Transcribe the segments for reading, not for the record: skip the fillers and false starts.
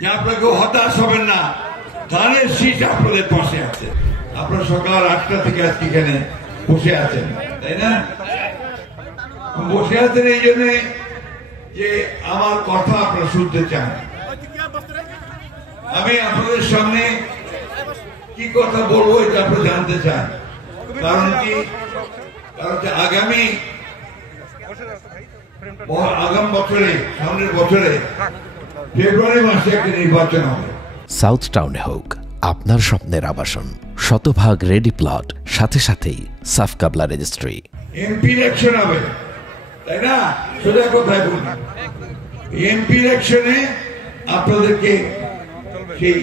যে আপনাকে হতাশ হবেন না, ধানের শীষ আপনাদের পাশে আছে। আপনারা সকাল 8টা থেকে আজকে এখানে বসে আছেন, তাই না? বসে আছেন এই জন্য যে আমার কথা আপনারা শুনতে চান। আমি আপনাদের সামনে কি কথা বলবো এটা আপনারা জানতে চান। কারণ কি, কারণ আগামী বছরে, সামনের বছরে ফেব্রুয়ারি মাসে একটা নির্বাচন হবে। সাউথ টাউনে হোক আপনার স্বপ্নের আবাসন, শতভাগ রেডি প্লট, সাথে সাথেই সাফ কাবলা রেজিস্ট্রি। এমপি ইলেকশন হবে, তাই না? সোজা কথায় বলি, এমপি ইলেকশনে আপনাদেরকে সেই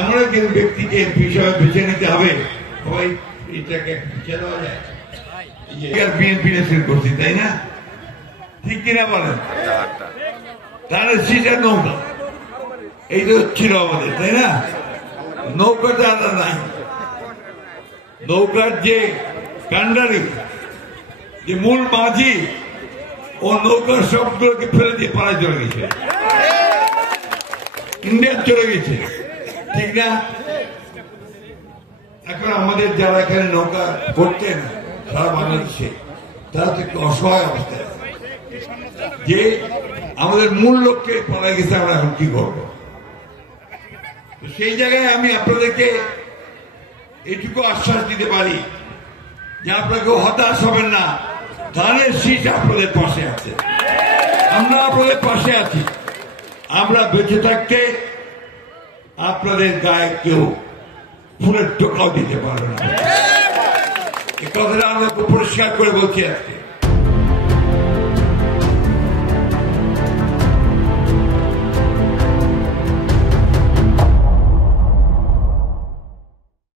এমন একজন ব্যক্তিকে এমপি হিসাবে বেছে নিতে হবে। সবাই এটাকে পিছিয়ে দেওয়া যায়, বিএনপি ইলেকশন করছি, তাই না? ঠিক কিনা বলেন? তাহলে সিটার নৌকা এই তো ছিল আমাদের, তাই না? নৌকাটা আলাদা নাই। নৌকার যে কান্ডারি, যে মূল মাঝি, ও নৌকার সবগুলোকে ফেলে দিয়ে পাড়ায় চলে গেছে, ইন্ডিয়ান চলে গেছে, ঠিক না? এখন আমাদের যারা এখানে নৌকা করতেন সারা বাংলাদেশে, তারা তো একটু অসহায় অবস্থায় আছে যে আমাদের মূল লক্ষ্যে পাড়ায় গেছে, আমরা এখন কি করবো? সেই জায়গায় আমি আপনাদেরকে এটুকু আশ্বাস দিতে পারি যে আপনাকে হতাশ হবেন না, ধানের শীষ আপনাদের পাশে আছে। আমরা আপনাদের পাশে আছি। আমরা বেঁচে থাকতে আপনাদের গায়ে কেউ ফুলের টোকাও দিতে পারবে না। এই কথাটা আমরা পরিষ্কার করে বলছি আজকে।